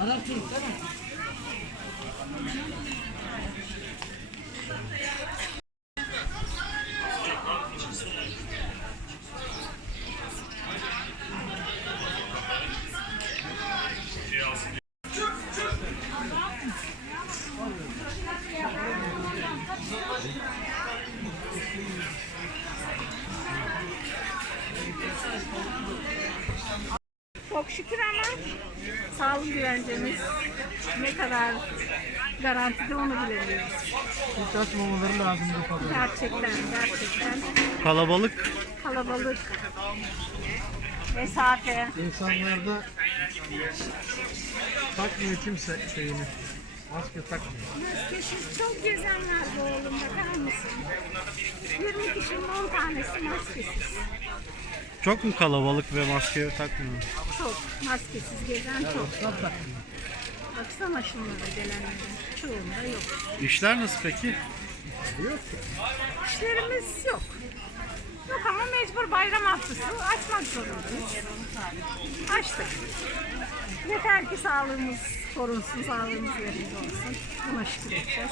Adam çocuk değil mi? Çok şükür ama sağlık güvencemiz ne kadar garantide onu bilemiyoruz. Hiç açmamaları lazım bu pazarı. Gerçekten, gerçekten Kalabalık. kalabalık, mesafe. İnsanlarda takmıyor kimse şeyini. Maske takmıyor. Maskesiz çok gezen var bu oğlum bakar mısın? 20 kişinin 10 tanesi maskesiz. Çok mu kalabalık ve maske takmıyor? Çok maskesiz gezen çok. Baksana şunlara gelenlerin çoğunda yok. İşler nasıl peki? İşlerimiz yok. Yok ama mecbur bayram haftası açmak zorundayız. Açtık. Yeter ki sağlığımız korunsun, sağlığımız yerinde olsun. Buna şükür edeceğiz.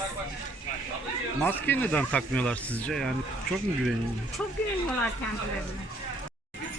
Maske neden takmıyorlar sizce? Yani çok mu güveniyor? Çok güveniyorlar kendilerine.